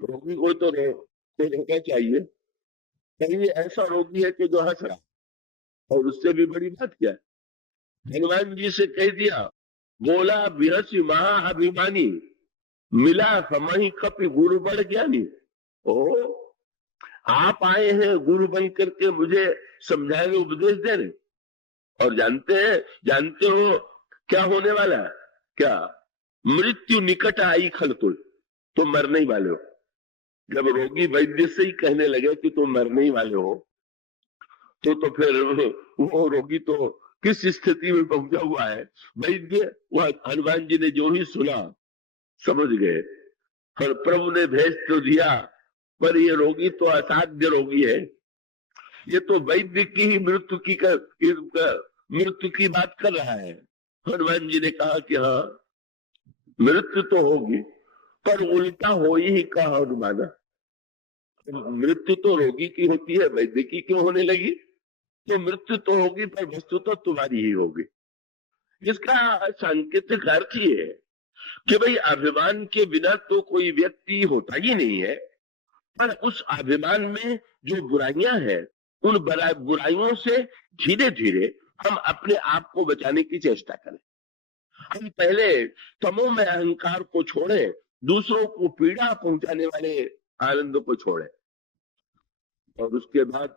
रोगी को तो रोकना चाहिए। कहीं ऐसा रोगी है कि जो हंस रहा, और उससे भी बड़ी बात क्या है, हनुमान जी से कह दिया, बोला बिहसी महा अभिमानी, मिला समहि कपि गुरु बड़ ज्ञानी। ओ, आप आए हैं गुरु बन करके मुझे समझाने उपदेश देने, और जानते हो क्या होने वाला है? क्या? मृत्यु निकट आई खलतुल, तुम मरने ही वाले हो। जब रोगी वैद्य से ही कहने लगे कि तुम मरने ही वाले हो, तो फिर वो रोगी तो किस स्थिति में पहुंचा हुआ है। वैद्य, वह हनुमान जी ने जो ही सुना समझ गए, और प्रभु ने भेज तो दिया, पर ये रोगी तो असाध्य रोगी है। ये तो वैद्य की ही मृत्यु की बात कर रहा है। हनुमान जी ने कहा कि हाँ, मृत्यु तो होगी, पर उल्टा हो ही कहा हनुमाना। मृत्यु तो रोगी की होती है, वैद्य की क्यों होने लगी? तो मृत्यु तो होगी, पर वस्तु तो तुम्हारी ही होगी। इसका सांकेतिक अर्थ ये है कि भाई अभिमान के बिना तो कोई व्यक्ति होता ही नहीं है, पर उस अभिमान में जो बुराइयां हैं, उन बुराइयों से धीरे धीरे हम अपने आप को बचाने की चेष्टा करें। हम पहले तमो में अहंकार को छोड़ें, दूसरों को पीड़ा पहुंचाने वाले आनंद को छोड़ें, और उसके बाद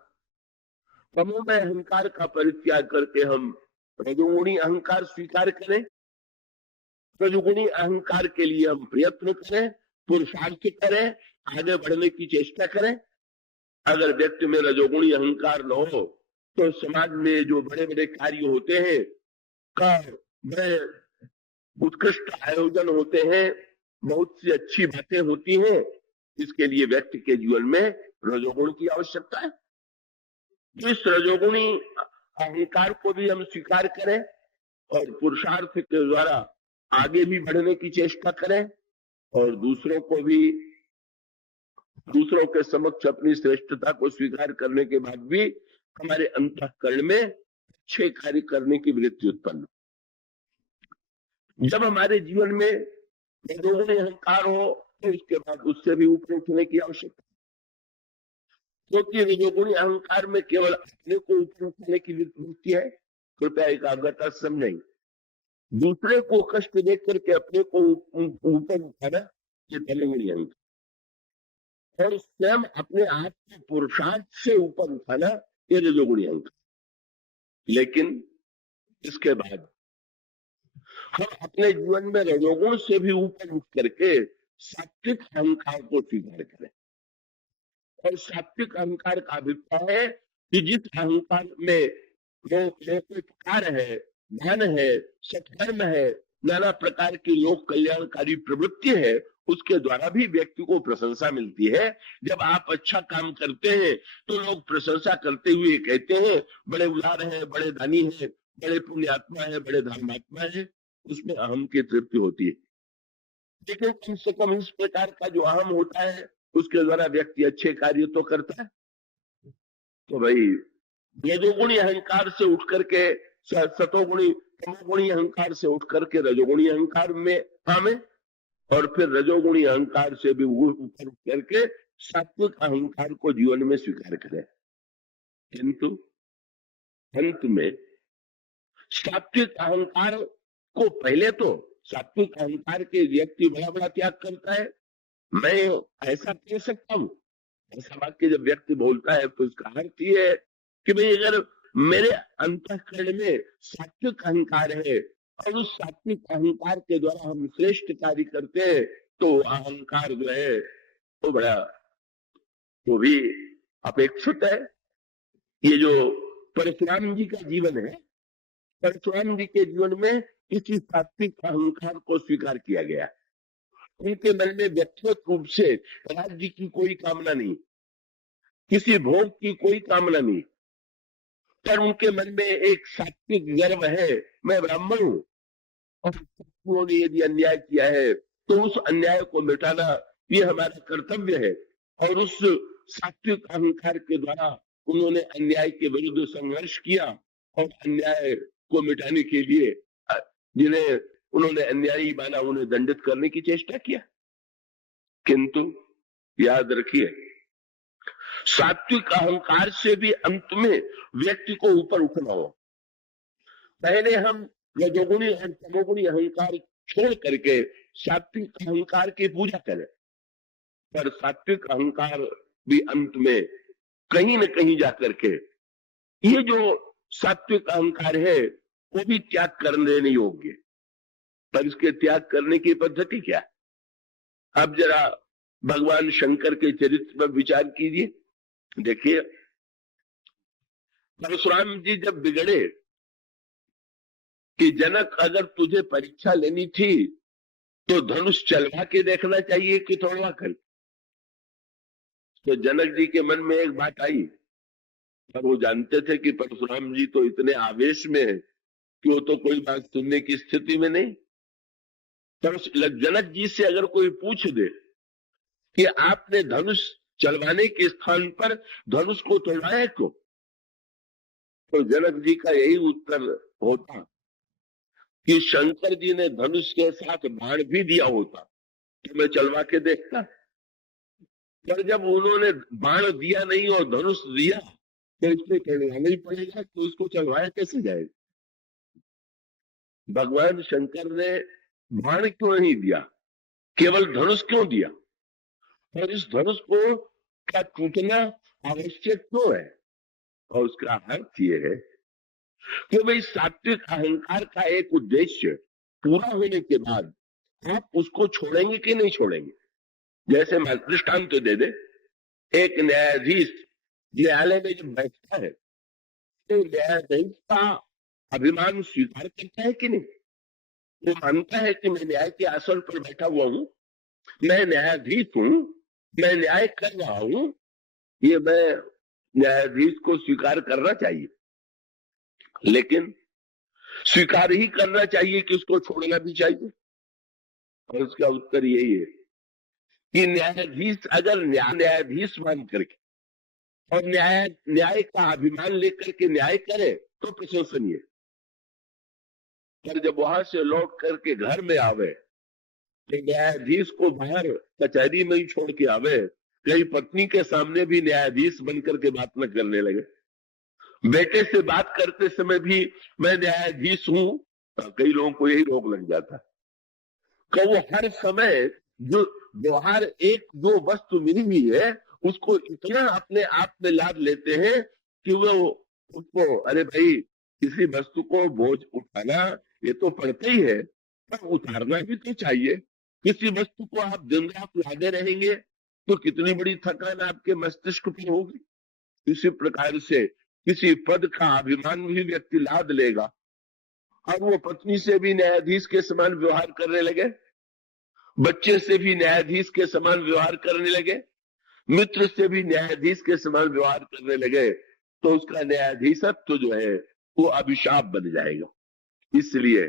तमो में अहंकार का परित्याग करके हम रजोगुणी अहंकार स्वीकार करें। रजोगुणी अहंकार के लिए हम प्रयत्न करें, पुरुषार्थ करें, आगे बढ़ने की चेष्टा करें। अगर व्यक्ति में रजोगुणी अहंकार न हो, तो समाज में जो बड़े बड़े कार्य होते हैं, का बड़े उत्कृष्ट आयोजन होते हैं, बहुत सी अच्छी बातें होती हैं, इसके लिए व्यक्ति के जीवन में रजोगुण की आवश्यकता है। इस रजोगुणी अहंकार को भी हम स्वीकार करें, और पुरुषार्थ के द्वारा आगे भी बढ़ने की चेष्टा करें, और दूसरों के समक्ष अपनी श्रेष्ठता को स्वीकार करने के बाद भी हमारे अंतःकरण में अच्छे कार्य करने की वृत्ति उत्पन्न। जब हमारे जीवन में रजोगुणी अहंकार हो, तो उसके बाद उससे भी ऊपर उठने की आवश्यकता, क्योंकि रजोगुणी अहंकार में केवल अपने को ऊपर उठने की वृत्ति है। कृपया एकाग्रता समझें, दूसरे को कष्ट देख करके अपने को ऊपर उठाना, ये रजोगुणी अहंकार, और स्वयं अपने आप को पुरुषार्थ से ऊपर उठाना, ये रजोगुणी अहंकार। लेकिन इसके बाद हम अपने जीवन में रजोगुण से भी ऊपर उठ करके सात्विक अहंकार को स्वीकार करें। और सात्विक अहंकार का अभिप्राय है कि जिस अहंकार में लोकोपकार है, धन है, सत्कर्म है, नाना प्रकार की लोक कल्याणकारी प्रवृत्ति है, उसके द्वारा भी व्यक्ति को प्रशंसा मिलती है। जब आप अच्छा काम करते हैं तो लोग प्रशंसा करते हुए कहते हैं, बड़े उदार हैं, बड़े दानी हैं, बड़े पुण्यात्मा है, बड़े धर्मात्मा है, उसमें अहम की तृप्ति होती है। लेकिन कम से कम इस प्रकार का जो अहम होता है, उसके द्वारा व्यक्ति अच्छे कार्य तो करता है। तो भाई रजोगुणी अहंकार से उठ करके सतोगुणी तमोगुणी अहंकार से उठ करके रजोगुणी अहंकार में आवे, और फिर रजोगुणी अहंकार से भी ऊपर उठ करके सात्विक अहंकार को जीवन में स्वीकार करें। किंतु अंत में सात्विक अहंकार को, पहले तो सात्विक अहंकार के व्यक्ति बड़ा बड़ा त्याग करता है। मैं ऐसा कह सकता हूं, ऐसा वाक्य जब व्यक्ति बोलता है तो उसका अर्थ ये है कि भाई अगर मेरे अंतःकरण में सात्विक अहंकार है, और उस सात्विक अहंकार के द्वारा हम श्रेष्ठ कार्य करते हैं, तो अहंकार जो है वो बड़ा, वो भी अपेक्षित है। ये जो परशुराम जी का जीवन है, परशुराम जी के जीवन में इसी सात्विक अहंकार को स्वीकार किया गया। उनके मन में व्यक्तिगत रूप से राज्य की कोई कामना नहीं, किसी भोग की कोई कामना नहीं, पर उनके मन में एक सात्विक गर्व है, मैं ब्राह्मण हूं, और उन्होंने यदि अन्याय किया है तो उस अन्याय को मिटाना ये हमारा कर्तव्य है। और उस सात्विक अहंकार के द्वारा उन्होंने अन्याय के विरुद्ध संघर्ष किया, और अन्याय को मिटाने के लिए जिन्हें उन्होंने अन्यायी माना, उन्हें दंडित करने की चेष्टा किया। किंतु याद रखिए, सात्विक अहंकार से भी अंत में व्यक्ति को ऊपर उठना हो। पहले हम रजोगुणी और तमोगुणी अहंकार छोड़ करके सात्विक अहंकार की पूजा करें, पर सात्विक अहंकार भी अंत में कहीं न कहीं जाकर के ये जो सात्विक अहंकार है वो भी त्याग करने योग्य, पर इसके त्याग करने की पद्धति क्या है? अब जरा भगवान शंकर के चरित्र पर विचार कीजिए। देखिए, परशुराम जी जब बिगड़े कि जनक अगर तुझे परीक्षा लेनी थी तो धनुष चलवा के देखना चाहिए कि तोड़वा कर, तो जनक जी के मन में एक बात आई, पर वो जानते थे कि परशुराम जी तो इतने आवेश में है कि वो तो कोई बात सुनने की स्थिति में नहीं। पर जनक जी से अगर कोई पूछ दे कि आपने धनुष चलवाने के स्थान पर धनुष को तोड़वाया क्यों, तो जनक जी का यही उत्तर होता कि शंकर जी ने धनुष के साथ बाण भी दिया होता तो मैं चलवा के देखता, पर जब उन्होंने बाण दिया नहीं और धनुष दिया तो इसमें कहना ही पड़ेगा, तो इसको चलवाया कैसे जाएगा? भगवान शंकर ने बाण क्यों नहीं दिया, केवल धनुष क्यों दिया, और इस धनुष को का टूटना आवश्यक क्यों है? और उसका अर्थ ये है कि भाई सात्विक अहंकार का एक उद्देश्य पूरा होने के बाद आप उसको छोड़ेंगे कि नहीं छोड़ेंगे। जैसे मैं दृष्टांत तो दे दे, एक न्यायाधीश न्यायालय में जब बैठता है तो न्यायाधीश का अभिमान स्वीकार करता है कि नहीं? वो मानता है कि मैं न्याय के आसन पर बैठा हुआ हूं, मैं न्यायाधीश हूं, मैं न्याय कर रहा हूं, ये मैं न्यायाधीश को स्वीकार करना चाहिए। लेकिन स्वीकार ही करना चाहिए कि उसको छोड़ना भी चाहिए, और उसका उत्तर यही है कि न्यायाधीश अगर न्यायाधीश मान करके और न्याय का अभिमान लेकर के न्याय करे तो प्रशंसनीय, पर जब वहां से लौट करके घर में आवे तो न्यायाधीश को बाहर कचहरी में ही छोड़ के आवे, कहीं पत्नी के सामने भी न्यायाधीश बनकर के बात न करने लगे, बेटे से बात करते समय भी मैं न्यायाधीश हूं, कई लोगों को यही रोग लग जाता कि वो हर समय जो हर एक जो वस्तु मिली हुई है उसको इतना अपने आप में लाभ लेते हैं कि वो उसको, अरे भाई किसी वस्तु को बोझ उठाना ये तो पड़ता ही है, पर उतारना भी तो चाहिए। किसी वस्तु को आप दिन रात लादे रहेंगे तो कितनी बड़ी थकान आपके मस्तिष्क पर होगी। इसी प्रकार से किसी पद का अभिमान भी व्यक्ति लाद लेगा, और वो पत्नी से भी न्यायाधीश के समान व्यवहार करने लगे, बच्चे से भी न्यायाधीश के समान व्यवहार करने लगे, मित्र से भी न्यायाधीश के समान व्यवहार करने लगे, तो उसका न्यायाधीशत्व जो है वो अभिशाप बन जाएगा। इसलिए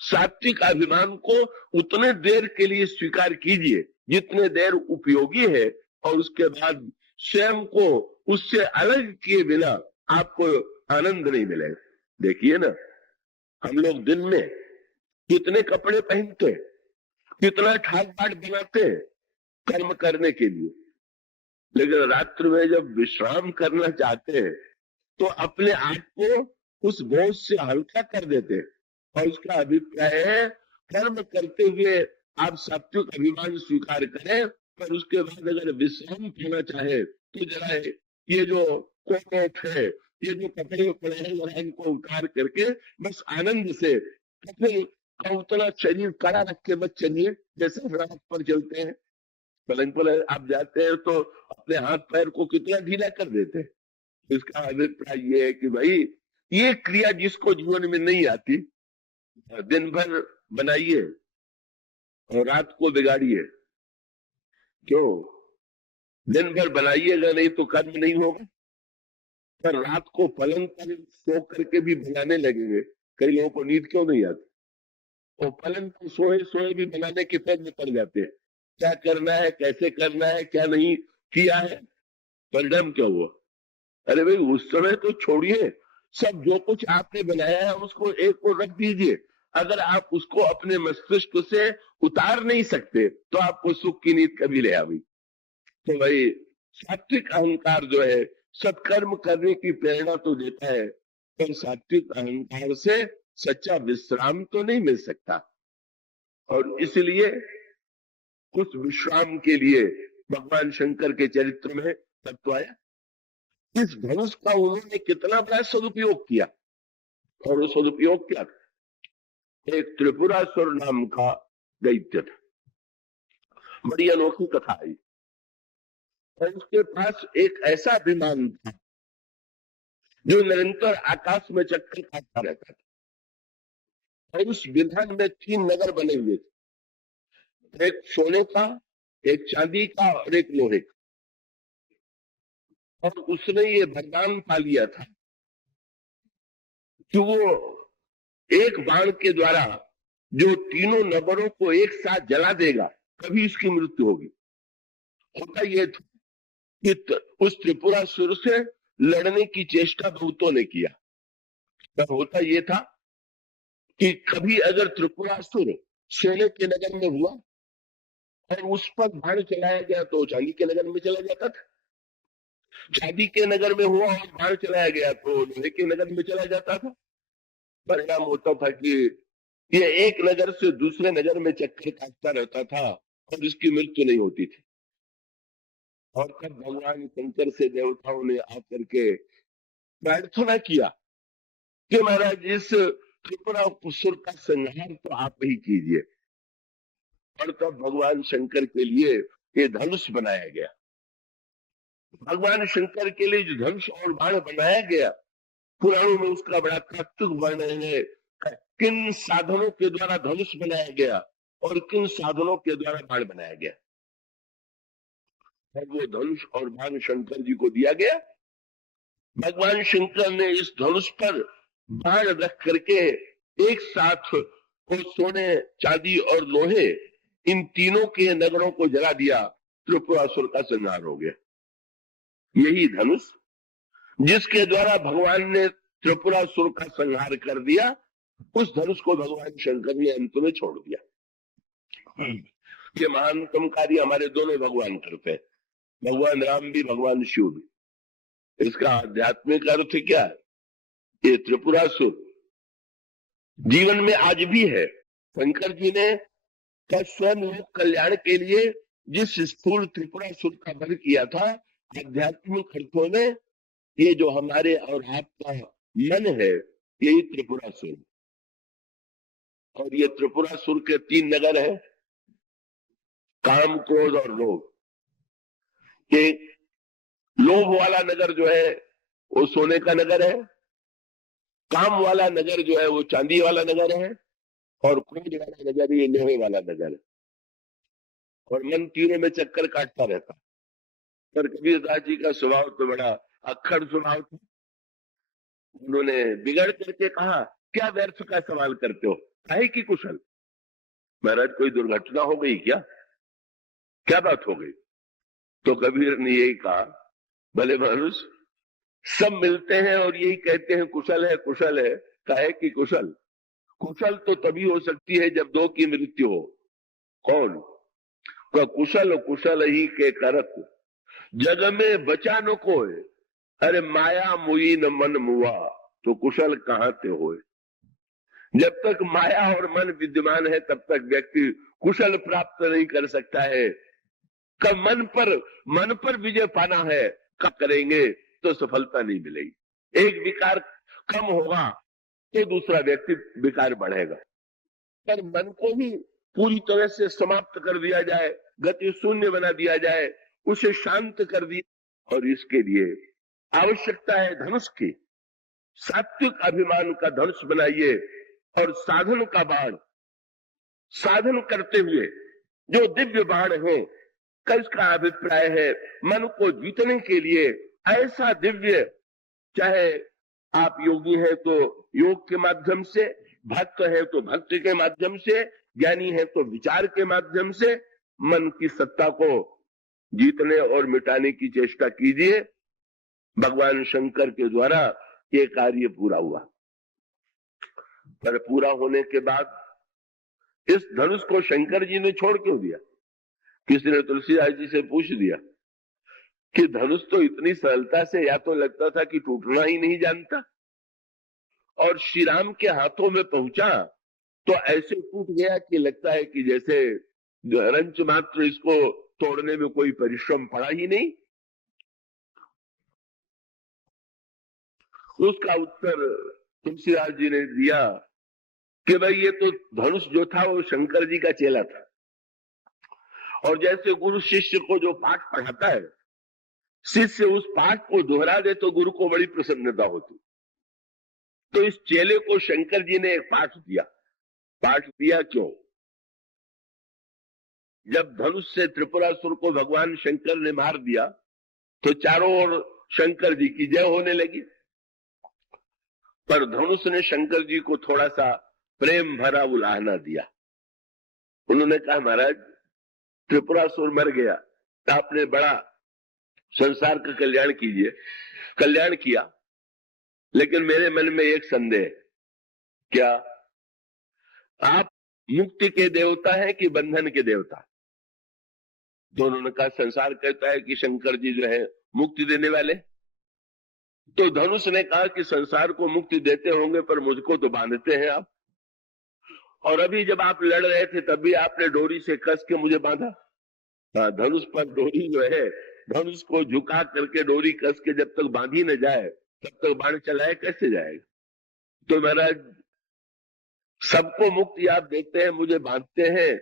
सात्विक अभिमान को उतने देर के लिए स्वीकार कीजिए जितने देर उपयोगी है, और उसके बाद स्वयं को उससे अलग किए बिना आपको आनंद नहीं मिलेगा। देखिए ना, हम लोग दिन में कितने कपड़े पहनते हैं, कितना ठाट बाट बनाते हैं कर्म करने के लिए, लेकिन रात्रि में जब विश्राम करना चाहते हैं तो अपने आप को उस बोझ से हल्का कर देते हैं। और उसका अभिप्राय है कर्म करते हुए आप सात्विक अभिमान स्वीकार करें, पर उसके बाद अगर विश्राम करना चाहे तो जरा ये जो कोट है, ये जो कपड़े पड़े हैं, जरा इनको उतार करके बस आनंद से फिर उतना शरीर कड़ा रख के मत चलिए, जैसे रात पर चलते हैं पलंग पर आप जाते हैं तो अपने हाथ पैर को कितना ढीला कर देते हैं। इसका अभिप्राय ये है कि भाई ये क्रिया जिसको जीवन में नहीं आती दिन भर बनाइए और रात को बिगाड़िए। क्यों? दिन भर बनाइएगा नहीं तो कर्म नहीं होगा, पर रात को पलंग पर सो करके भी बनाने लगेंगे। कई लोगों को नींद क्यों नहीं आती? तो पलंग पर सोए सोए भी बनाने के पैर में पड़ जाते हैं, क्या करना है, कैसे करना है, क्या नहीं किया है, परिणाम क्या हुआ? अरे भाई उस समय तो छोड़िए, सब जो कुछ आपने बनाया है उसको एक को रख दीजिए। अगर आप उसको अपने मस्तिष्क से उतार नहीं सकते तो आपको सुख की नींद कभी ले आवी। तो भाई सात्विक अहंकार जो है सत्कर्म करने की प्रेरणा तो देता है, पर सात्विक अहंकार से सच्चा विश्राम तो नहीं मिल सकता। और इसलिए उस विश्राम के लिए भगवान शंकर के चरित्र में तत्व आया। इस धनुष का उन्होंने कितना बड़ा सदुपयोग किया, और वो सदुपयोग क्या था? एक त्रिपुरासुर नाम का दैत्य था, बड़ी अनोखी कथा आई। और उसके पास एक ऐसा विमान था जो निरंतर आकाश में चक्कर काटता रहता था। और उस विमान में 3 नगर बने हुए थे, एक सोने का, एक चांदी का और एक लोहे का। और उसने ये वरदान पा लिया था कि वो एक बाण के द्वारा जो तीनों नगरों को एक साथ जला देगा, कभी इसकी मृत्यु होगी। होता ये था कि उस त्रिपुरासुर से लड़ने की चेष्टा बहुतों ने किया, पर होता ये था कि कभी अगर त्रिपुरासुर सोने के नगर में हुआ और उस पर बाण चलाया गया तो चांदी के नगर में चला जाता था, चांदी के नगर में हुआ और बाण चलाया गया तो लोहे के नगर में चला जाता था। परिणाम होता था कि ये एक नगर से दूसरे नगर में चक्कर काटता रहता था और इसकी मृत्यु नहीं होती थी। और तब भगवान शंकर से देवताओं ने आकर के प्रार्थना किया कि महाराज इस त्रिपुरासुर का संहार तो आप ही कीजिए। और तब भगवान शंकर के लिए ये धनुष बनाया गया। भगवान शंकर के लिए जो धनुष और बाण बनाया गया, पुराणों में उसका बड़ा तात्विक वर्णन है, किन साधनों के द्वारा धनुष बनाया गया और किन साधनों के द्वारा बाण बनाया गया। और वो धनुष और बाण शंकर जी को दिया गया। भगवान शंकर ने इस धनुष पर बाण रख करके एक साथ वो सोने, चांदी और लोहे, इन तीनों के नगरों को जला दिया। त्रिपुरासुर का संहार हो गया। यही धनुष जिसके द्वारा भगवान ने त्रिपुरासुर का संहार कर दिया, उस धनुष को भगवान शंकर ने अंत में छोड़ दिया। ये महानतम कार्य हमारे दोनों भगवान करते हैं, भगवान राम भी, भगवान शिव भी। इसका आध्यात्मिक अर्थ क्या है? ये त्रिपुरासुर जीवन में आज भी है। शंकर जी ने स्वयं लोक कल्याण के लिए जिस स्थूल त्रिपुरासुर का वध किया था, आध्यात्मिक अर्थों में ये जो हमारे और आपका मन है, यही त्रिपुरासुर। और ये त्रिपुरासुर के 3 नगर है, काम, क्रोध और लोभ। एक लोभ वाला नगर जो है वो सोने का नगर है, काम वाला नगर जो है वो चांदी वाला नगर है, और क्रोध वाला नगर ये लोहे वाला नगर है। और मन तीनों में चक्कर काटता रहता। पर कबीरदास जी का स्वभाव तो बड़ा अक्खड़ स्वभाव था। उन्होंने बिगड़ करके कहा, क्या व्यर्थ का सवाल करते हो, काहे की कुशल? महाराज कोई दुर्घटना हो गई क्या? क्या बात हो गई? तो कबीर ने यही कहा, भले मनुष्य सब मिलते हैं और यही कहते हैं कुशल है, कुशल है। काहे की कुशल? कुशल तो तभी हो सकती है जब 2 की मृत्यु हो। कौन? तो कुशल कुशल ही के करत जग में बचा न कोय, अरे माया मुई न मन मुआ, तो कुशल कहां ते होए। जब तक माया और मन विद्यमान है तब तक व्यक्ति कुशल प्राप्त नहीं कर सकता है। कब मन पर विजय पाना है, कब करेंगे तो सफलता नहीं मिलेगी। एक विकार कम होगा तो दूसरा व्यक्ति विकार बढ़ेगा। पर मन को ही पूरी तरह से समाप्त कर दिया जाए, गति शून्य बना दिया जाए, उसे शांत कर दिया। और इसके लिए आवश्यकता है धनुष की। सात्विक अभिमान का धनुष बनाइए और साधन का बाण साधन करते हुए जो दिव्य बाण है, किसका अभिप्राय है? मन को जीतने के लिए ऐसा दिव्य, चाहे आप योगी हैं तो योग के माध्यम से, भक्त है तो भक्ति के माध्यम से, ज्ञानी है तो विचार के माध्यम से मन की सत्ता को जीतने और मिटाने की चेष्टा कीजिए। भगवान शंकर के द्वारा ये कार्य पूरा हुआ। पर पूरा होने के बाद इस धनुष को शंकर जी ने छोड़ क्यों दिया? किसी ने तुलसीदास जी से पूछ दिया, कि धनुष तो इतनी सरलता से या तो लगता था कि टूटना ही नहीं जानता, और श्री राम के हाथों में पहुंचा तो ऐसे टूट गया कि लगता है कि जैसे रंच मात्र इसको तोड़ने में कोई परिश्रम पड़ा ही नहीं। उसका उत्तर तुलसीदास जी ने दिया कि भाई ये तो धनुष जो था वो शंकर जी का चेला था, और जैसे गुरु शिष्य को जो पाठ पढ़ाता है, शिष्य उस पाठ को दोहरा दे तो गुरु को बड़ी प्रसन्नता होती। तो इस चेले को शंकर जी ने एक पाठ दिया। पाठ दिया क्यों? जब धनुष से त्रिपुरासुर को भगवान शंकर ने मार दिया तो चारों ओर शंकर जी की जय होने लगी, पर धनुष ने शंकर जी को थोड़ा सा प्रेम भरा उलाहना दिया। उन्होंने कहा, महाराज त्रिपुरासुर मर गया, आपने बड़ा संसार का कल्याण कीजिए, कल्याण किया, लेकिन मेरे मन में एक संदेह है। क्या आप मुक्ति के देवता हैं कि बंधन के देवता? दोनों ने कहा, संसार कहता है कि शंकर जी जो है मुक्ति देने वाले। तो धनुष ने कहा कि संसार को मुक्ति देते होंगे पर मुझको तो बांधते हैं आप, और अभी जब आप लड़ रहे थे तब भी आपने डोरी से कस के मुझे बांधा। हाँ, धनुष पर डोरी जो है, धनुष को झुका करके डोरी कस के जब तक बांधी न जाए तब तक बाण चलाए कैसे जाएगा? तो महाराज सबको मुक्ति आप देखते हैं, मुझे बांधते हैं,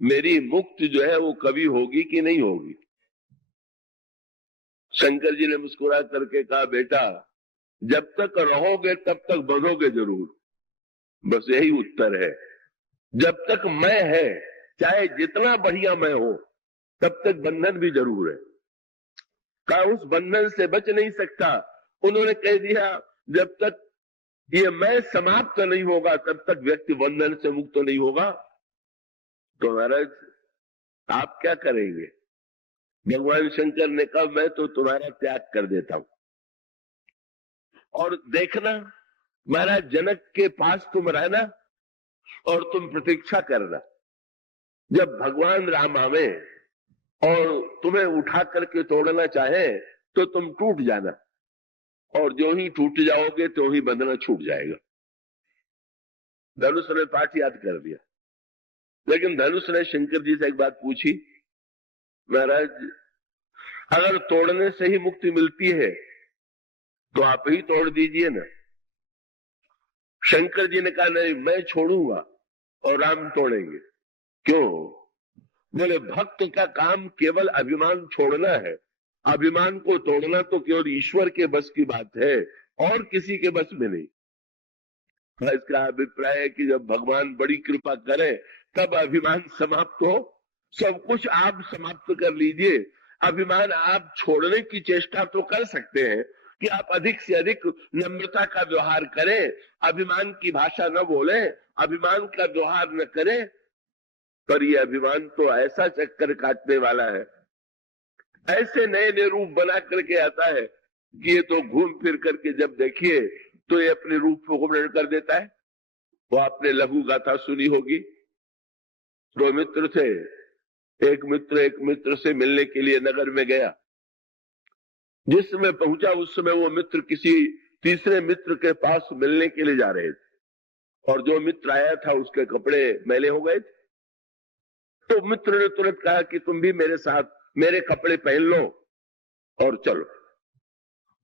मेरी मुक्ति जो है वो कभी होगी कि नहीं होगी? शंकर जी ने मुस्कुरा करके कहा, बेटा जब तक रहोगे तब तक बंधोगे जरूर, बस यही उत्तर है। जब तक मैं है, चाहे जितना बढ़िया मैं हो, तब तक बंधन भी जरूर है। कहा उस बंधन से बच नहीं सकता। उन्होंने कह दिया, जब तक ये मैं समाप्त नहीं होगा तब तक व्यक्ति बंधन से मुक्त नहीं होगा। तो महाराज आप क्या करेंगे? भगवान शंकर ने कहा, मैं तो तुम्हारा त्याग कर देता हूं, और देखना महाराज जनक के पास तुम रहना और तुम प्रतीक्षा करना। जब भगवान राम आवे और तुम्हें उठा करके तोड़ना चाहे तो तुम टूट जाना, और जो ही टूट जाओगे तो ही बंधना छूट जाएगा। धनुष ने पाठ याद कर दिया, लेकिन धनुष ने शंकर जी से एक बात पूछी, महाराज अगर तोड़ने से ही मुक्ति मिलती है तो आप ही तोड़ दीजिए ना। शंकर जी ने कहा, नहीं मैं छोड़ूंगा और राम तोड़ेंगे। क्यों? बोले भक्त का काम केवल अभिमान छोड़ना है, अभिमान को तोड़ना तो केवल ईश्वर के बस की बात है और किसी के बस में नहीं। इसका अभिप्राय है कि जब भगवान बड़ी कृपा करे तब अभिमान समाप्त हो। सब कुछ आप समाप्त कर लीजिए, अभिमान आप छोड़ने की चेष्टा तो कर सकते हैं कि आप अधिक से अधिक नम्रता का व्यवहार करें, अभिमान की भाषा न बोले, अभिमान का व्यवहार न करें, पर ये अभिमान तो ऐसा चक्कर काटने वाला है, ऐसे नए नए रूप बना करके आता है कि ये तो घूम फिर करके जब देखिए तो ये अपने रूप को वर्णन कर देता है। वो आपने लघु गाथा सुनी होगी, दो मित्र थे, एक मित्र से मिलने के लिए नगर में गया। जिस समय पहुंचा उस समय वो मित्र किसी तीसरे मित्र के पास मिलने के लिए जा रहे थे, और जो मित्र आया था उसके कपड़े मैले हो गए थे। तो मित्र ने तुरंत कहा कि तुम भी मेरे साथ मेरे कपड़े पहन लो और चलो,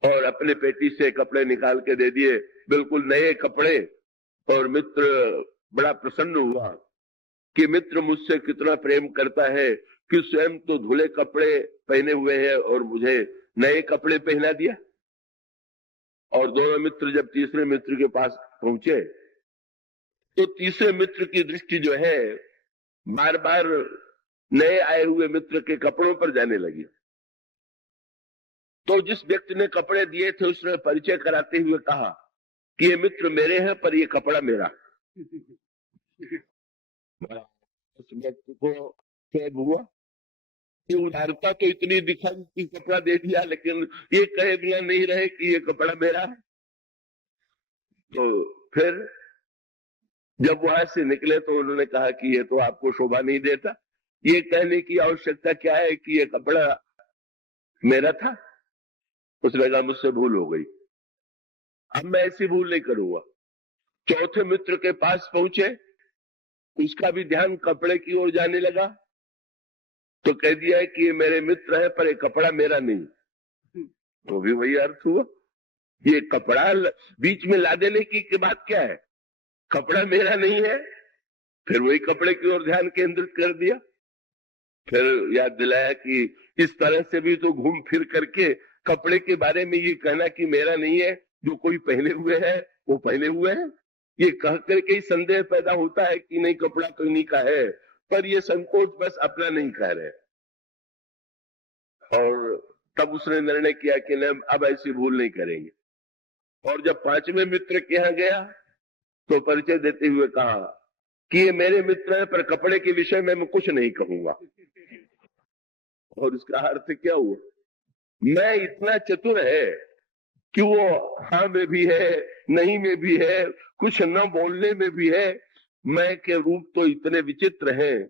और अपने पेटी से कपड़े निकाल के दे दिए, बिल्कुल नए कपड़े। और मित्र बड़ा प्रसन्न हुआ कि मित्र मुझसे कितना प्रेम करता है कि स्वयं तो धुले कपड़े पहने हुए हैं और मुझे नए कपड़े पहना दिया। और दोनों मित्र जब तीसरे मित्र के पास पहुंचे तो तीसरे मित्र की दृष्टि जो है बार बार नए आए हुए मित्र के कपड़ों पर जाने लगी। तो जिस व्यक्ति ने कपड़े दिए थे उसने परिचय कराते हुए कहा कि ये मित्र मेरे हैं पर ये कपड़ा मेरा। उस व्यक्ति को खेद हुआ कि उदारता तो इतनी दिखाई कि कपड़ा दे दिया, लेकिन ये कहे बिना नहीं रहे कि ये कपड़ा मेरा है। तो फिर जब वहां से निकले तो उन्होंने कहा कि ये तो आपको शोभा नहीं देता, ये कहने की आवश्यकता क्या है कि ये कपड़ा मेरा था, उसने कहा मुझसे भूल हो गई, अब मैं ऐसी भूल नहीं करूंगा। चौथे मित्र के पास पहुंचे, उसका भी ध्यान कपड़े की ओर जाने लगा, तो कह दिया है कि ये मेरे मित्र है पर ये कपड़ा मेरा नहीं। तो भी वही अर्थ हुआ, ये कपड़ा बीच में ला देने की बात क्या है, कपड़ा मेरा नहीं है। फिर वही कपड़े की ओर ध्यान केंद्रित कर दिया। फिर याद दिलाया कि इस तरह से भी तो घूम फिर करके कपड़े के बारे में ये कहना कि मेरा नहीं है, जो कोई पहने हुए है वो पहने हुए है, ये कह करके ही संदेह पैदा होता है कि नहीं कपड़ा तो इन्हीं का है, पर ये संकोच बस अपना नहीं कह रहे। और तब उसने निर्णय किया कि नहीं अब ऐसी भूल नहीं करेंगे। और जब पांचवें मित्र के यहाँ गया तो परिचय देते हुए कहा कि ये मेरे मित्र हैं पर कपड़े के विषय में मैं कुछ नहीं कहूंगा। और इसका अर्थ क्या हुआ, मैं इतना चतुर है कि वो हाँ में भी है, नहीं में भी है, कुछ न बोलने में भी है। मैं के रूप तो इतने विचित्र हैं,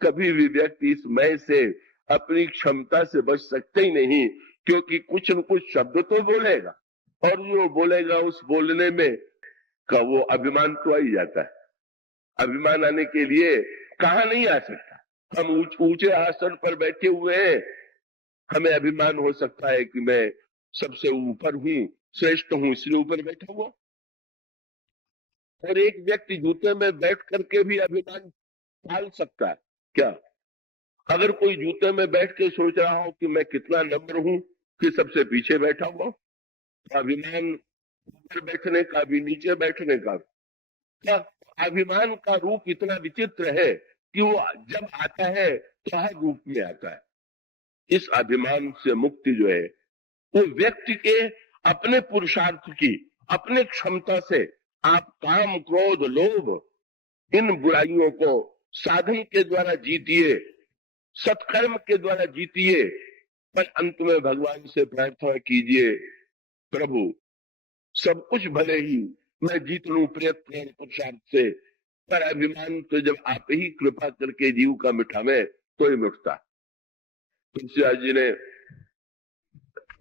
कभी भी व्यक्ति इस मैं से अपनी क्षमता से बच सकते ही नहीं, क्योंकि कुछ न कुछ शब्द तो बोलेगा, और जो बोलेगा उस बोलने में का वो अभिमान तो आ ही जाता है। अभिमान आने के लिए कहाँ नहीं आ सकता, हम ऊंचे आसन पर बैठे हुए हैं, हमें अभिमान हो सकता है कि मैं सबसे ऊपर हूं, श्रेष्ठ हूं, इसलिए ऊपर बैठा हुआ। और एक व्यक्ति जूते में बैठ करके भी अभिमान पाल सकता है क्या? अगर कोई जूते में बैठ के सोच रहा हो कि मैं कितना नम्र हूं कि सबसे पीछे बैठा हुआ, तो अभिमान ऊपर बैठने का भी नीचे बैठने का, क्या अभिमान का रूप इतना विचित्र है कि वो जब आता है तो हर रूप में आता है। इस अभिमान से मुक्ति जो है वो व्यक्ति के अपने पुरुषार्थ की, अपने क्षमता से आप काम क्रोध लोभ इन बुराइयों को साधन के द्वारा जीतिए, सत्कर्म के द्वारा जीतिए, पर अंत में भगवान से प्रार्थना कीजिए प्रभु सब कुछ भले ही मैं जीत लूं प्रयत्न पुरुषार्थ से, पर अभिमान तो जब आप ही कृपा करके जीव का मिटावे तो ही मिटता। तुलसीदास जी ने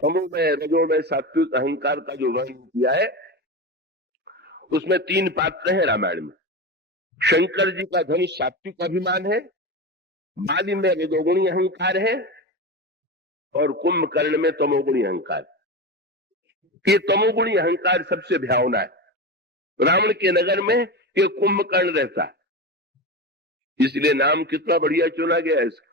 तमो में रजो में सात्विक अहंकार का जो वर्णन किया है उसमें तीन पात्र हैं रामायण में। शंकर जी का धनुष सात्विक अभिमान है, बाली में रजोगुणी अहंकार है, और कुंभकर्ण में तमोगुणी अहंकार। ये तमोगुणी अहंकार सबसे भयावना है। रावण के नगर में ये कुंभकर्ण रहता है, इसलिए नाम कितना बढ़िया चुना गया है इसका।